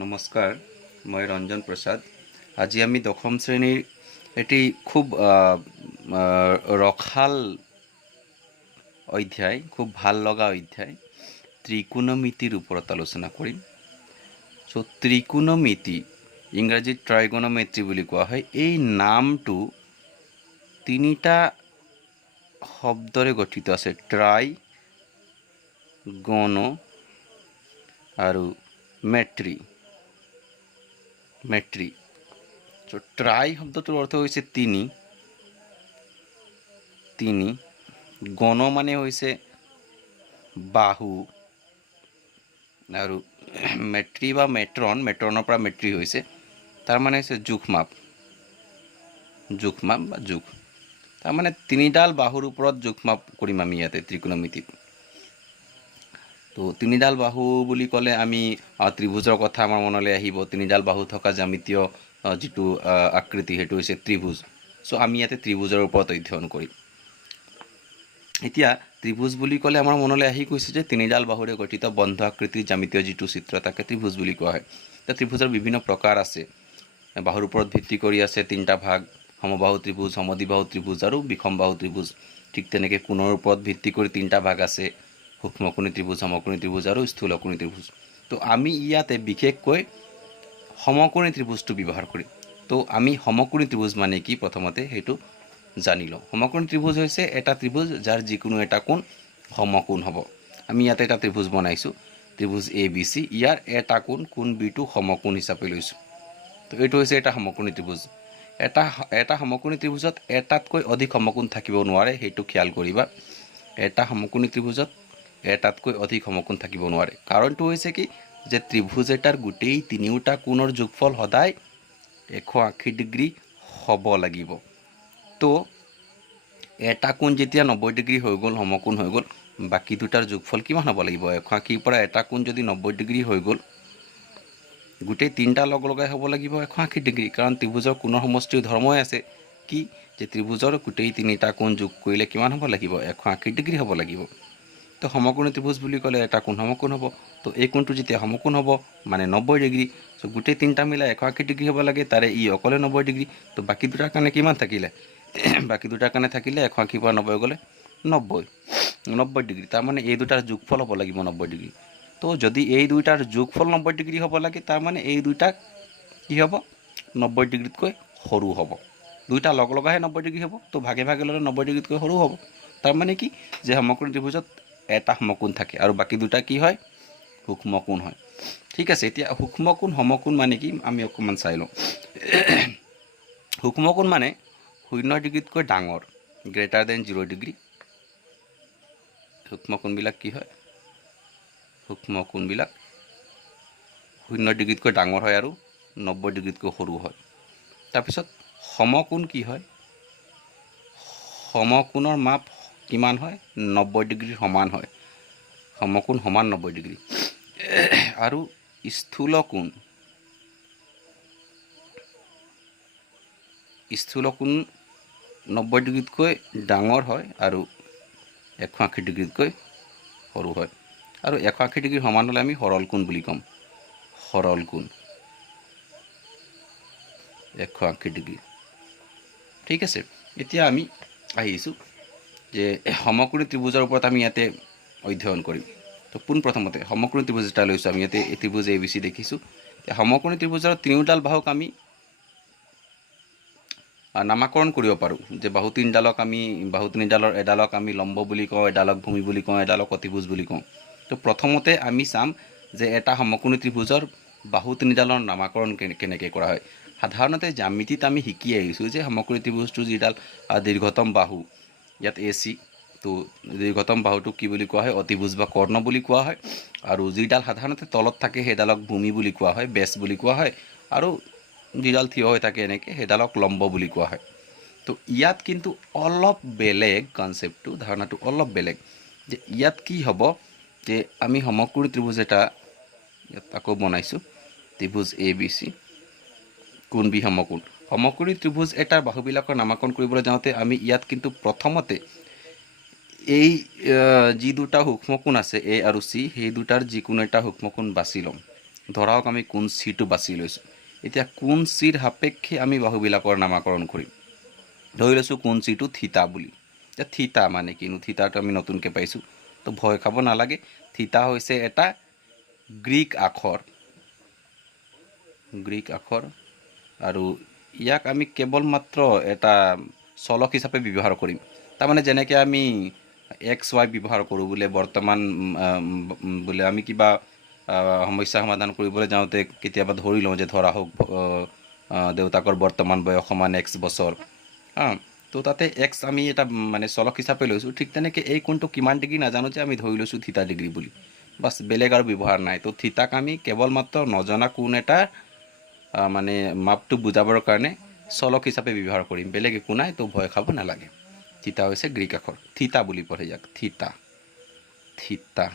নমস্কাৰ, মই ৰঞ্জন প্ৰসাদ। আজি আমি দশম শ্ৰেণীৰ এটি খুব ৰসাল অধ্যায়, খুব ভাল লগা অধ্যায় ত্ৰিকোণমিতিৰ ওপৰত আলোচনা কৰিম। চ' ত্ৰিকোণমিতি ইংৰাজীত ট্ৰাইগোনোমেট্ৰি বুলি কোৱা হয়। এই নামটো তিনিটা শব্দৰে গঠিত আছে, ট্ৰাই, গণ আৰু মেট্ৰি। চ' ট্ৰাই শব্দটোৰ অৰ্থ হৈছে তিনি, গণ মানে হৈছে বাহু, আৰু মেট্ৰি বা মেট্ৰণৰ পৰা মেট্ৰি হৈছে, তাৰ মানে হৈছে জোখ মাপ বা জোখ। তাৰমানে তিনিডাল বাহুৰ ওপৰত জোখ মাপ কৰিম আমি ইয়াতে ত্ৰিকোণমিতিত। তো তিনিডাল বাহু বুলি ক'লে আমি ত্ৰিভুজৰ কথা আমাৰ মনলৈ আহিব। তিনিডাল বাহু থকা জ্যামিতীয় যিটো আকৃতি সেইটো হৈছে ত্ৰিভুজ। চ' আমি ইয়াতে ত্ৰিভুজৰ ওপৰত অধ্যয়ন কৰিম। এতিয়া ত্ৰিভুজ বুলি ক'লে আমাৰ মনলৈ আহি গৈছে যে তিনিডাল বাহুৰে গঠিত বন্ধ আকৃতিৰ জ্যামিতীয় যিটো চিত্ৰ তাকে ত্ৰিভুজ বুলি কোৱা হয়। এতিয়া ত্ৰিভুজৰ বিভিন্ন প্ৰকাৰ আছে। বাহুৰ ওপৰত ভিত্তি কৰি আছে তিনিটা ভাগ: সমবাহু ত্ৰিভুজ, সমদ্বিবাহু ত্ৰিভুজ আৰু বিষমবাহু ত্ৰিভুজ। ঠিক তেনেকৈ কোণৰ ওপৰত ভিত্তি কৰি তিনিটা ভাগ আছে: সূক্ষ্মকোণী ত্ৰিভুজ, সমকোণী ত্ৰিভুজ আৰু স্থূলকোণী ত্ৰিভুজ। তো আমি ইয়াতে বিশেষকৈ সমকোণী ত্ৰিভুজটো ব্যৱহাৰ কৰিম। তো আমি সমকোণী ত্ৰিভুজ মানে কি প্ৰথমতে সেইটো জানি লওঁ। সমকোণী ত্ৰিভুজ হৈছে এটা ত্ৰিভুজ যাৰ যিকোনো এটা কোণ সমকোণ হ'ব। আমি ইয়াতে এটা ত্ৰিভুজ বনাইছোঁ, ত্ৰিভুজ ABC। ইয়াৰ এটা কোণ বিটো সমকোণ হিচাপে লৈছোঁ। তো এইটো হৈছে এটা সমকোণী ত্ৰিভুজ। এটা সমকোণী ত্ৰিভুজত এটাতকৈ অধিক সমকোণ থাকিব নোৱাৰে, সেইটো খেয়াল কৰিবা। এটা সমকোণী ত্ৰিভুজত এটাতকৈ অধিক সমকোণ থাকিব নোৱাৰে। কাৰণটো হৈছে কি যে ত্ৰিভুজ এটাৰ গোটেই তিনিওটা কোণৰ যোগফল সদায় 180 ডিগ্ৰী হ'ব লাগিব। তো এটা কোণ যেতিয়া 90 ডিগ্ৰী হৈ গ'ল, সমকোণ হৈ গ'ল, বাকী দুটাৰ যোগফল কিমান হ'ব লাগিব? 180ৰ পৰা এটা কোণ যদি 90 ডিগ্ৰী হৈ গ'ল, গোটেই তিনিটা লগাই হ'ব লাগিব 180 ডিগ্ৰী। কাৰণ ত্ৰিভুজৰ কোণৰ সমষ্টিৰ ধৰ্মই আছে কি যে ত্ৰিভুজৰ গোটেই তিনিটা কোণ যোগ কৰিলে কিমান হ'ব লাগিব? 180 ডিগ্ৰী হ'ব লাগিব। তো সমকোণী ত্ৰিভুজ বুলি ক'লে এটা কোণ সমকোণ হ'ব। তো এই কোণটো যেতিয়া সমকোণ হ'ব মানে 90 ডিগ্ৰী। চ' গোটেই তিনিটা মিলাই 180 ডিগ্ৰী হ'ব লাগে, তাৰে ই অকলে 90 ডিগ্ৰী। তো বাকী দুটাৰ কাৰণে কিমান থাকিলে? বাকী দুটাৰ কাৰণে থাকিলে 180 পৰা 90 গ'লে 90 ডিগ্ৰী। তাৰমানে এই দুটাৰ যোগফল হ'ব লাগিব 90 ডিগ্ৰী। তো যদি এই দুইটাৰ যোগফল 90 ডিগ্ৰী হ'ব লাগে, তাৰমানে এই দুইটা কি হ'ব? 90 ডিগ্ৰীতকৈ সৰু হ'ব। দুইটা লগাইহে 90 ডিগ্ৰী হ'ব। তো ভাগে ভাগে ল'লে 90 ডিগ্ৰীতকৈ সৰু হ'ব। তাৰমানে কি যে সমকোণী ত্ৰিভুজত এটা সমকোণ থাকে আৰু বাকী দুটা কি হয়? সূক্ষ্মকোণ হয়। ঠিক আছে, এতিয়া সূক্ষ্মকোণ সমকোণ মানে কি আমি অকণমান চাই লওঁ। সূক্ষ্মকোণ মানে 0 ডিগ্ৰীতকৈ ডাঙৰ, গ্ৰেটাৰ দেন 0 ডিগ্ৰী। সূক্ষ্মকোণবিলাক কি হয়? সূক্ষ্মকোণবিলাক 0 ডিগ্ৰীতকৈ ডাঙৰ হয় আৰু 90 ডিগ্ৰীতকৈ সৰু হয়। তাৰপিছত সমকোণ কি হয়? সমকোণৰ মাপ কিমান হয়? 90 ডিগ্ৰীৰ সমান হয়। সমকোণ সমান 90 ডিগ্ৰী। আৰু স্থূলকোণ 90 ডিগ্ৰীতকৈ ডাঙৰ হয় আৰু 180 ডিগ্ৰীতকৈ সৰু হয়। আৰু 180 ডিগ্ৰীৰ সমান হ'লে আমি সৰল কোণ বুলি ক'ম। সৰল কোণ 180 ডিগ্ৰী। ঠিক আছে, এতিয়া আমি আহিছোঁ যে সমকোণী ত্ৰিভুজৰ ওপৰত আমি ইয়াতে অধ্যয়ন কৰিম। তো পোনপ্ৰথমতে সমকোণী ত্ৰিভুজ এটা লৈছোঁ আমি ইয়াতে। এই ত্ৰিভুজ ABC দেখিছোঁ। সমকোণী ত্ৰিভুজৰ তিনিওডাল বাহুক আমি নামাকৰণ কৰিব পাৰোঁ। যে বাহু তিনিডালৰ এডালক আমি লম্ব বুলি কওঁ, এডালক ভূমি বুলি কওঁ, এডালক অতিভুজ বুলি কওঁ। তো প্ৰথমতে আমি চাম যে এটা সমকোণী ত্ৰিভুজৰ বাহু তিনিডালৰ নামাকৰণ কেনেকৈ কৰা হয়। সাধাৰণতে জ্যামিতিত আমি শিকি আহিছোঁ যে সমকোণী ত্ৰিভুজটোৰ যিডাল দীৰ্ঘতম বাহু, ইয়াত AC, তো দীৰ্ঘতম বাহুটোক কি বুলি কোৱা হয়? অতিভুজ বা কৰ্ণ বুলি কোৱা হয়। আৰু যিডাল সাধাৰণতে তলত থাকে সেইডালক ভূমি বুলি কোৱা হয়, বেছ বুলি কোৱা হয়। আৰু যিডাল থিয় হৈ থাকে এনেকৈ সেইডালক লম্ব বুলি কোৱা হয়। তো ইয়াত কিন্তু অলপ বেলেগ কনচেপ্টটো, ধাৰণাটো অলপ বেলেগ। যে ইয়াত কি হ'ব যে আমি সমকোণী ত্ৰিভুজ এটা ইয়াত আকৌ বনাইছোঁ, ত্ৰিভুজ ABC, কোণ বি সমকোণ। সমকোণী ত্ৰিভুজ এটাৰ বাহুবিলাকৰ নামাকৰণ কৰিবলৈ যাওঁতে আমি ইয়াত কিন্তু প্ৰথমতে এই যি দুটা সূক্ষ্মকোণ আছে A আৰু C, সেই দুটাৰ যিকোনো এটা সূক্ষ্মকোণ বাছি ল'ম। ধৰা হওক আমি কোন চিটো বাছি লৈছোঁ এতিয়া কোন চিৰ সাপেক্ষে আমি বাহুবিলাকৰ নামাকৰণ কৰিম ধৰি লৈছোঁ কোন চিটো থিতা বুলি এতিয়া থিতা মানে কিনো থিতাটো আমি নতুনকৈ পাইছোঁ তো ভয় খাব নালাগে থিতা হৈছে এটা গ্ৰীক আখৰ আৰু ইয়াক আমি কেৱল মাত্ৰ এটা চলক হিচাপে ব্যৱহাৰ কৰিম তাৰমানে যেনেকৈ আমি এক্স ৱাই ব্যৱহাৰ কৰোঁ বোলে বৰ্তমান বোলে আমি কিবা সমস্যা সমাধান কৰিবলৈ যাওঁতে কেতিয়াবা ধৰি লওঁ যে ধৰা হওক দেউতাকৰ বৰ্তমান বয়স সমান এক্স বছৰ তো তাতে এক্স আমি এটা মানে চলক হিচাপে লৈছোঁ ঠিক তেনেকৈ এই কোণটো কিমান ডিগ্ৰী নাজানো যে আমি ধৰি লৈছোঁ থিতা ডিগ্ৰী বুলি বাছ বেলেগ আৰু ব্যৱহাৰ নাই তো থিতাক আমি কেৱল মাত্ৰ নজনা কোণ এটা মানে মাপটো বুজাবৰ কাৰণে চলক হিচাপে ব্যৱহাৰ কৰিম বেলেগ একো নাই তো ভয় খাব নালাগে থিতা হৈছে গ্ৰীক আখৰ থিতা বুলি পঢ়ে ইয়াক থিতা থিতা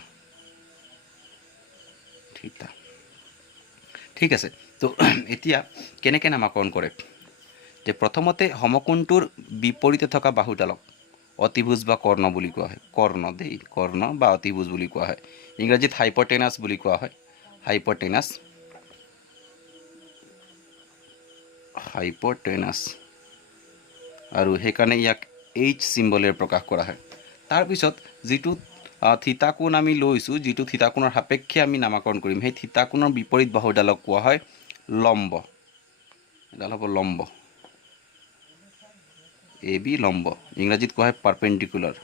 থিতা ঠিক আছে তো এতিয়া কেনেকৈ নামাকৰণ কৰে যে প্ৰথমতে সমকোণটোৰ বিপৰীতে থকা বাহুডালক অতিভুজ বা কৰ্ণ বুলি কোৱা হয় কৰ্ণ বা অতিভুজ বুলি কোৱা হয় ইংৰাজীত হাইপৰটেনাছ বুলি কোৱা হয় হাইপৰটেনাছ আৰু সেইকাৰণে ইয়াক এইচ চিম্বলেৰে প্ৰকাশ কৰা হয় তাৰপিছত যিটো থিতা কোণ আমি লৈছোঁ যিটো থিতা কোণৰ সাপেক্ষে আমি নামাকৰণ কৰিম সেই থিতা কোণৰ বিপৰীত বাহুডালক কোৱা হয় লম্ব এডাল হ'ব লম্ব এ বি লম্ব ইংৰাজীত কোৱা হয় পাৰপেণ্ডিকুলাৰ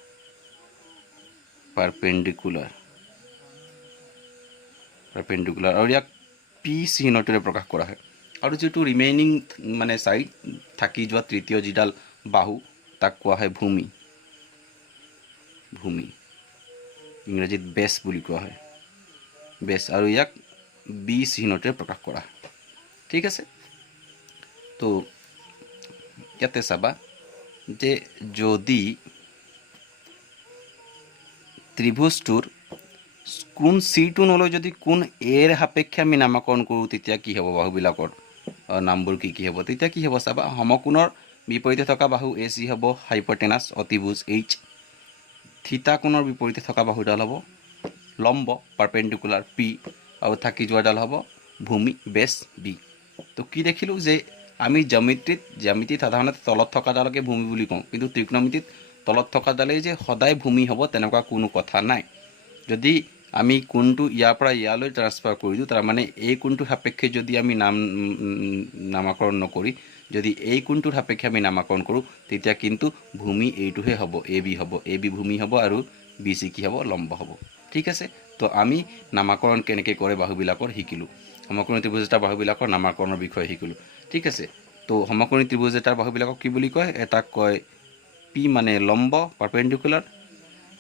আৰু ইয়াক পি চিহ্নটোৰে প্ৰকাশ কৰা হয় আৰু যিটো ৰিমেইনিং মানে ছাইড থাকি যোৱা তৃতীয় যিডাল বাহু তাক কোৱা হয় ভূমি ইংৰাজীত বেছ বুলি কোৱা হয় বেছ আৰু ইয়াক বি চিহ্নটোৰে প্ৰকাশ কৰা হয় ঠিক আছে তো ইয়াতে চাবা যে যদি ত্ৰিভুজটোৰ কোন চিটো নলৈ যদি কোন এৰ সাপেক্ষে আমি নামাকৰণ কৰোঁ তেতিয়া কি হ'ব বাহুবিলাকৰ নামবোৰ কি হ'ব তেতিয়া কি হ'ব চাবা সমকোণৰ বিপৰীতে থকা বাহু এ চি হ'ব হাইপৰটেনাছ অতিভুজ এইচ থিতা কোণৰ বিপৰীতে থকা বাহুডাল হ'ব লম্ব পাৰপেণ্ডিকুলাৰ পি আৰু থাকি যোৱাডাল হ'ব ভূমি বেছ বি তো কি দেখিলোঁ যে আমি জ্যামিতিত সাধাৰণতে তলত থকাডালকে ভূমি বুলি কওঁ কিন্তু ত্ৰিকোণমিতিত তলত থকাডালেই যে সদায় ভূমি হ'ব তেনেকুৱা কোনো কথা নাই যদি আমি কোণটো ইয়াৰ পৰা ইয়ালৈ ট্ৰান্সফাৰ কৰি দিওঁ তাৰমানে এই কোণটোৰ সাপেক্ষে যদি আমি নামাকৰণ নকৰি যদি এই কোণটোৰ সাপেক্ষে আমি নামাকৰণ কৰোঁ তেতিয়া কিন্তু ভূমি এইটোহে হ'ব এ বি ভূমি হ'ব আৰু বি চি কি হ'ব লম্ব হ'ব ঠিক আছে তো আমি নামাকৰণ কেনেকৈ কৰে বাহুবিলাকৰ শিকিলোঁ সমকোণী ত্ৰিভুজ এটাৰ বাহুবিলাকৰ নামাকৰণৰ বিষয়ে শিকিলোঁ ঠিক আছে তো সমকোণী ত্ৰিভুজ এটাৰ বাহুবিলাকক কি বুলি কয় এটাক কয় পি মানে লম্ব পাৰপেণ্ডিকুলাৰ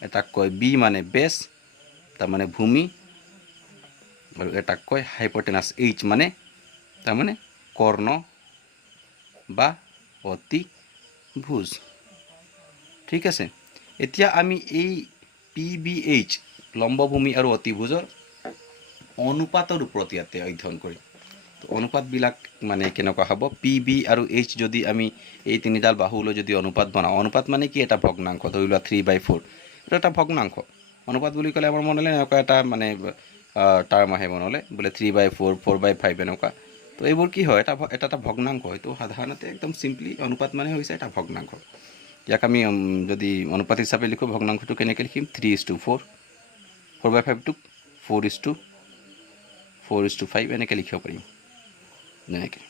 এটাক কয় বি মানে বেছ তাৰমানে ভূমি আৰু এটাক কয় হাইপৰটেনাছ এইচ মানে তাৰমানে কৰ্ণ বা অতিভুজ ঠিক আছে এতিয়া আমি এই পি বি এইচ লম্বভূমি আৰু অতিভুজৰ অনুপাতৰ ওপৰত ইয়াতে অধ্যয়ন কৰিম তো অনুপাতবিলাক মানে কেনেকুৱা হ'ব পি বি আৰু এইচ যদি আমি এই তিনিডাল বাহুলৈ যদি অনুপাত বনাওঁ অনুপাত মানে কি এটা ভগ্নাংশ ধৰি লোৱা 3/4 এইটো এটা ভগ্নাংশ অনুপাত বুলি ক'লে আমাৰ মনলৈ এনেকুৱা এটা মানে টাৰ্ম আহে মনলৈ বোলে 3/4 4/5 এনেকুৱা তো এইবোৰ কি হয় এটা ভগ্নাংশ হয়তো সাধাৰণতে একদম চিম্পলি অনুপাত মানে হৈছে এটা ভগ্নাংশ ইয়াক আমি যদি অনুপাত হিচাপে লিখোঁ ভগ্নাংশটো কেনেকৈ লিখিম 3:4 4/5টোক 4:5 এনেকৈ লিখিব পাৰিম এনেকৈ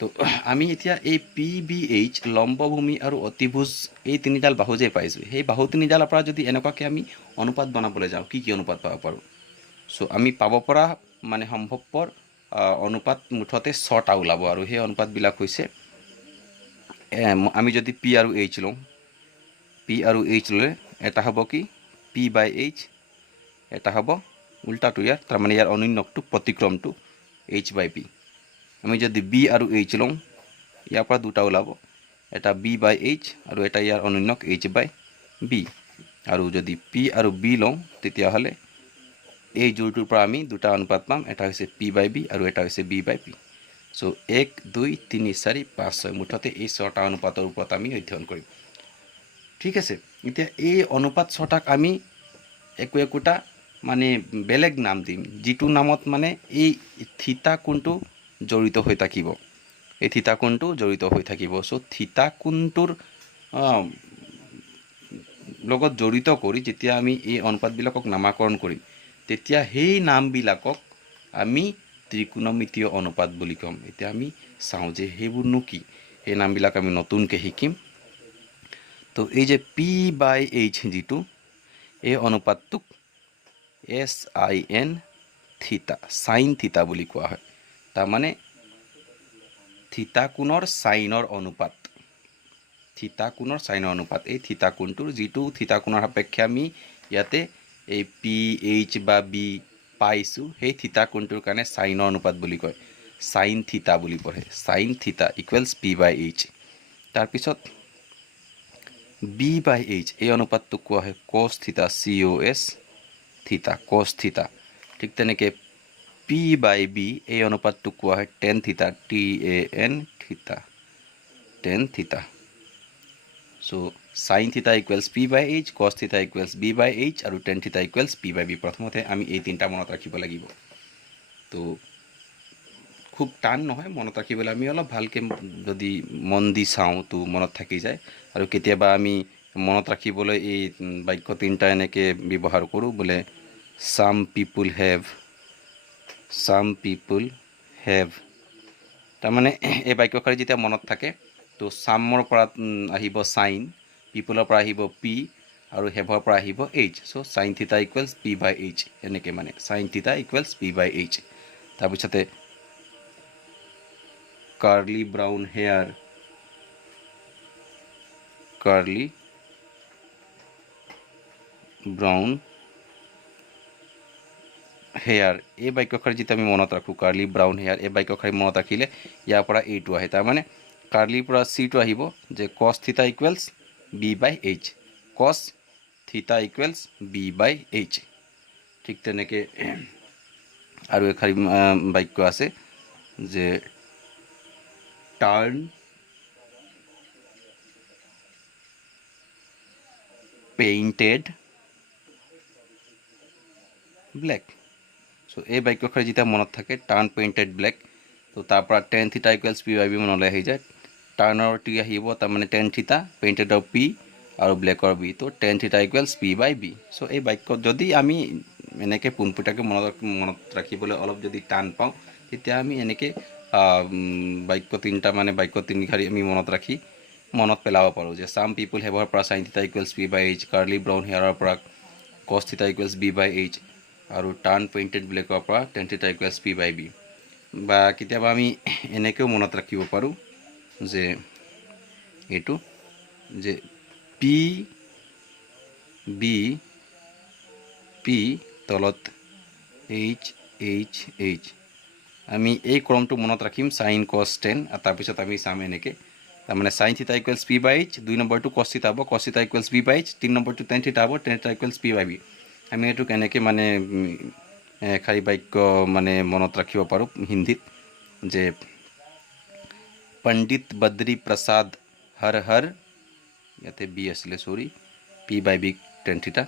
তো আমি এতিয়া এই পি বি এইচ লম্বভূমি আৰু অতিভুজ এই তিনিডাল বাহু যে পাইছোঁ সেই বাহু তিনিডালৰ পৰা যদি এনেকুৱাকৈ আমি অনুপাত বনাবলৈ যাওঁ কি অনুপাত পাব পাৰোঁ চ' আমি পাব পৰা মানে সম্ভৱপৰ অনুপাত মুঠতে 6টা ওলাব আৰু সেই অনুপাতবিলাক হৈছে আমি যদি পি আৰু এইচ লওঁ পি আৰু এইচ ল'লে এটা হ'ব কি P/H এটা হ'ব উল্টাটো ইয়াৰ তাৰমানে ইয়াৰ অনন্যকটো প্ৰতিক্ৰমটো H/P আমি যদি বি আৰু এইচ লওঁ ইয়াৰ পৰা দুটা ওলাব এটা B/H আৰু এটা ইয়াৰ অনন্যক H/B আৰু যদি পি আৰু বি লওঁ তেতিয়াহ'লে এই যোৰটোৰ পৰা আমি দুটা অনুপাত পাম এটা হৈছে P/B আৰু এটা হৈছে B/P চ' 1 2 3 4 5 6 মুঠতে এই 6টা অনুপাতৰ ওপৰত আমি অধ্যয়ন কৰিম ঠিক আছে এতিয়া এই অনুপাত 6টাক আমি একোটা মানে বেলেগ নাম দিম, যিটো নামত মানে এই থিতা কোণটো জড়িত হৈ থাকিব, এই থিতা কোণটো জড়িত হৈ থাকিব। চ' থিতা কোণটোৰ লগত জড়িত কৰি যেতিয়া আমি এই অনুপাতবিলাকক নামাকৰণ কৰিম, তেতিয়া সেই নামবিলাকক আমি ত্ৰিকোণমিতীয় অনুপাত বুলি ক'ম। এতিয়া আমি চাওঁ যে সেইবোৰনো কি, সেই নামবিলাক আমি নতুনকৈ শিকিম। তো এই যে P/H যিটো, এই অনুপাতটোক SIN থিতা, চাইন থিতা বুলি কোৱা হয়। তাৰমানে থিতা কোণৰ চাইনৰ অনুপাত, থিতা কোণৰ চাইনৰ অনুপাত। এই থিতা কোণটোৰ যিটো থিতা কোণৰ সাপেক্ষে আমি ইয়াতে এই PH বা B পাইছোঁ, সেই থিতা কোণটোৰ কাৰণে চাইনৰ অনুপাত বুলি কয়, চাইন থিতা বুলি পঢ়ে। চাইন থিতা ইকুৱেলছ P/H। তাৰপিছত B/H এই অনুপাতটোক কোৱা হয় কছ থিতা, COS থিতা, কছ থিতা। ঠিক তেনেকৈ P/B এই অনুপাতটোক কোৱা হয় টেন থিতা, TAN থিতা, টেন থিতা। চ' চাইন থিতা equals P/H, cos theta equals B/H আৰু টেন থিতা ইকুৱেলছ P/B। প্ৰথমতে আমি এই তিনিটা মনত ৰাখিব লাগিব। তো খুব টান নহয় মনত ৰাখিবলৈ, আমি অলপ ভালকৈ যদি মন দি চাওঁ তো মনত থাকি যায়। আৰু কেতিয়াবা আমি মনত ৰাখিবলৈ এই বাক্য তিনিটা এনেকৈ ব্যৱহাৰ কৰোঁ, বোলে চাম পিপুল হেভ। তাৰমানে এই বাক্যশাৰী যেতিয়া মনত থাকে, তো চামৰ পৰা আহিব চাইন, পিপুলৰ পৰা আহিব পি, আৰু হেভৰ পৰা আহিব H। চ' চাইন থিতা ইকুৱেলছ P/H, এনেকৈ মানে চাইন থিতা ইকুৱেলছ P/H। তাৰপিছতে curly brown hair, curly brown hair, এই বাক্যশাৰী যেতিয়া আমি মনত ৰাখোঁ, কাৰ্লি ব্ৰাউন হেয়াৰ, এই বাক্যশাৰী মনত ৰাখিলে ইয়াৰ পৰা এইটো আহে। তাৰমানে কাৰ্লিৰ পৰা চিটো আহিব যে কছ থিতা ইকুৱেলছ B/H, কছ থিতা ইকুৱেলছ B/H। ঠিক তেনেকৈ আৰু এষাৰি বাক্য আছে যে টাৰ্ণ পেইণ্টেড ব্লেক। চ' এই বাক্যশাৰী যেতিয়া মনত থাকে টাৰ্ণ পেইণ্টেড ব্লেক, তো তাৰ পৰা টেন থিতা ইকুৱেলছ P/B মনলৈ আহি যায়। টাৰ্ণৰ টি আহিব, তাৰমানে টেন থিতা, পেইণ্টেডৰ P আৰু ব্লেকৰ B, তো টেন থিতা ইকুৱেলছ P/B। চ' এই বাক্যত যদি আমি এনেকৈ পোনপটীয়াকৈ মনত ৰাখিবলৈ অলপ যদি টান পাওঁ, তেতিয়া আমি এনেকৈ বাক্য তিনিটা মানে বাক্য তিনিশাৰী আমি মনত ৰাখি মনত পেলাব পাৰোঁ যে চাম পিপুল হেভৰ পৰা চাইন থিতা ইকুৱেলছ P/H, কাৰ্লি ব্ৰাউন হেয়াৰৰ পৰা কছ থিতা ইকুৱেলছ B/H আৰু টাৰ্ণ পেইণ্টেড ব্লেকৰ পৰা টেন থিতা ইকুৱেলছ P/B। বা কেতিয়াবা আমি এনেকৈও মনত ৰাখিব পাৰোঁ যে এইটো যে P তলত H। আমি এই ক্ৰমটো মনত ৰাখিম, চাইন কছ টেন, আৰু তাৰপিছত আমি চাম এনেকৈ। তাৰমানে চাইন থিতা ইকুৱেলছ P/H, 2 নম্বৰটো কছ থিতা হ'ব, কছ থিতা ইকুৱেলছ B/H, 3 নম্বৰটো টেন থিতা হ'ব, টেন থিতা ইকুৱেলছ P/B। আমি এইটোক এনেকৈ মানে এষাৰি বাক্য মানে মনত ৰাখিব পাৰোঁ হিন্দীত যে পণ্ডিত বদ্ৰী প্ৰসাদ হৰ, ইয়াতে বি আছিলে চৰি, P/B টেন থিতা,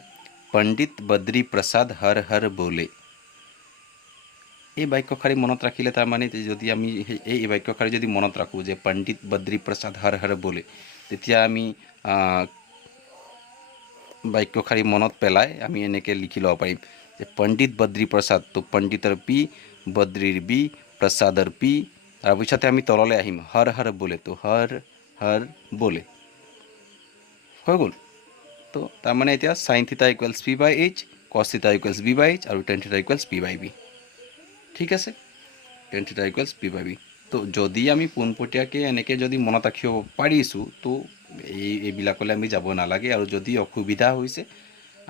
পণ্ডিত বদ্ৰী প্ৰসাদ হৰ বোলে। এই বাক্যশাৰী মনত ৰাখিলে তাৰমানে যদি আমি এই বাক্যশাৰী যদি মনত ৰাখোঁ যে পণ্ডিত বদ্ৰী প্ৰসাদ হৰ বোলে, তেতিয়া আমি বাক্যশাৰী মনত পেলাই আমি এনেকৈ লিখি ল'ব পাৰিম যে পণ্ডিত বদ্ৰী প্ৰসাদ, তো পণ্ডিতৰ P, বদ্ৰীৰ B, প্ৰসাদৰ P, তাৰপিছতে আমি তললৈ আহিম হৰ বোলে, তো হৰ বোলে হৈ গ'ল। তো তাৰমানে এতিয়া চাইন থিতা equals P/H, cos theta equals B/H আৰু টেন থিতা ইকুৱেলছ P/B। ঠিক আছে, টেন থিতা ইকুৱেলছ P/B। তো যদি আমি পোনপটীয়াকৈ এনেকৈ যদি মনত ৰাখিব পাৰিছোঁ, তো এইবিলাকলৈ আমি যাব নালাগে। আৰু যদি অসুবিধা হৈছে,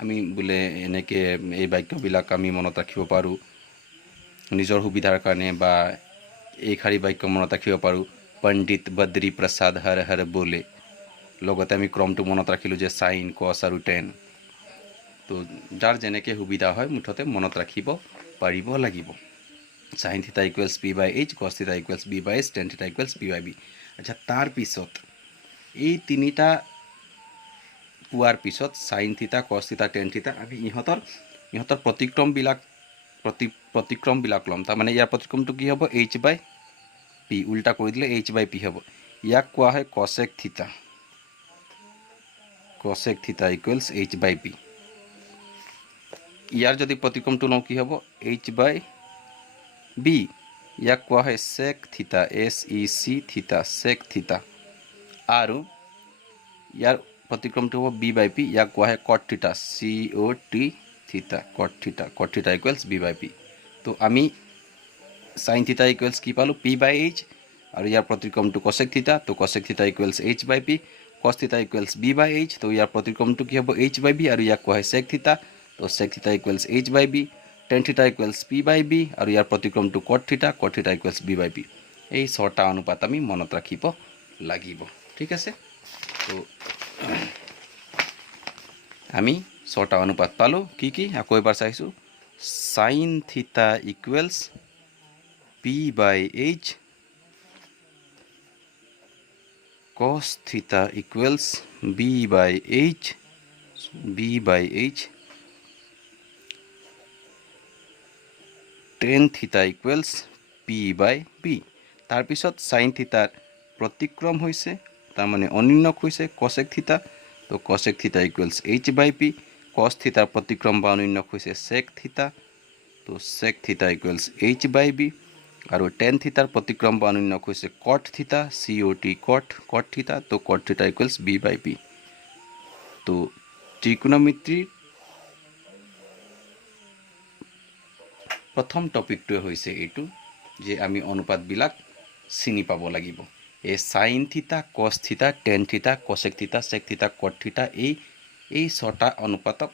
আমি বোলে এনেকৈ এই বাক্যবিলাক আমি মনত ৰাখিব পাৰোঁ নিজৰ সুবিধাৰ কাৰণে, বা এইষাৰি বাক্য মনত ৰাখিব পাৰোঁ পণ্ডিত বদ্ৰী প্ৰসাদ হৰ বোলে, লগতে আমি ক্ৰমটো মনত ৰাখিলোঁ যে চাইন কছ আৰু টেন। তো যাৰ যেনেকৈ সুবিধা হয় মুঠতে মনত ৰাখিব পাৰিব লাগিব। চাইন থিতা equals P/H, cos theta equals B/H, tan theta equals P/B। আচ্ছা, তাৰপিছত এই তিনিটা পোৱাৰ পিছত চাইন থিতা, কছ থিতা, টেন থিতা, আমি ইহঁতৰ ইহঁতৰ প্ৰতিক্ৰমবিলাক ল'ম। তাৰমানে ইয়াৰ প্ৰতিক্ৰমটো কি হ'ব h/p, উল্টা কৰি দিলে h/p হ'ব। ইয়াক কোৱা হয় কচেক থিতা। কচেক থিতা ইকুৱেলছ h/p। ইয়াৰ যদি প্ৰতিক্ৰমটো লওঁ কি হ'ব h/b। ইয়াক কোৱা হয় চেক থিতা, SEC থিতা, চেক থিতা। আৰু ইয়াৰ প্ৰতিক্ৰমটো হ'ব b/p, ইয়াক কোৱা হয় কট থিতা, COT থিতা, কট থিতা। কট থিতা ইকুৱেলছ b/p। তো আমি সাইন থিতা ইকুৱেলছ কি পালোঁ p/h, আৰু ইয়াৰ প্ৰতিক্ৰমটো কচেক থিতা, তো কচেক থিতা ইকুৱেলছ h/p, কচ থিতা ইকুৱেলছ b/h। তো ইয়াৰ প্ৰতিক্ৰমটো কি হ'ব h/b, আৰু ইয়াক কোৱা হয় চেক থিতা, তো sec theta equals h/b, tan theta equals p/b, আৰু ইয়াৰ প্ৰতিক্ৰমটো কট থিতা ইকুৱেলছ b/p। এই ছটা অনুপাত আমি মনত ৰাখিব লাগিব। ঠিক আছে, তো আমি ছটা অনুপাত পালোঁ। কি কি আকৌ এবাৰ চাইছোঁ। Sine theta equals p/h, cos theta equals b/h, tan theta equals p/b। তাৰপিছত সাইন থিতাৰ প্ৰতিক্ৰম হৈছে, তাৰমানে অনিন্যক হৈছে কচেক থিতা, তো কচেক থিতা ইকুৱেলছ h/p, কচ থিতাৰ প্ৰতিক্ৰম বা অনিন্যক হৈছে চেক থিতা, তো চেক থিতা ইকুৱেলছ h/b, আৰু টেন থিতাৰ প্ৰতিক্ৰম বা অনিন্যক হৈছে কট থিতা, COT কট থিতা, তো কট থিতা ইকুৱেলছ b/p। তো ত্ৰিকোণমিতিৰ প্ৰথম টপিকটোৱে হৈছে এইটো যে আমি অনুপাতবিলাক চিনি পাব লাগিব। এই সাইন থিতা, কচ থিতা, টেন থিতা, কচেক থিতা, চেক থিতা, কট থিতা, এই ছটা অনুপাতক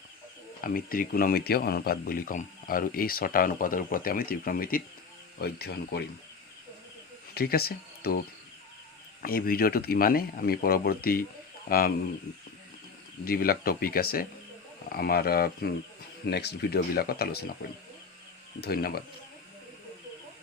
আমি ত্ৰিকোণমিতীয় অনুপাত বুলি ক'ম, আৰু এই ছটা অনুপাতৰ ওপৰতে আমি ত্ৰিকোণমিতিত অধ্যয়ন কৰিম। ঠিক আছে, তো এই ভিডিঅ'টোত ইমানে। আমি পৰৱৰ্তী যিবিলাক টপিক আছে আমাৰ নেক্সট ভিডিঅ'বিলাকত আলোচনা কৰিম। ধন্যবাদ।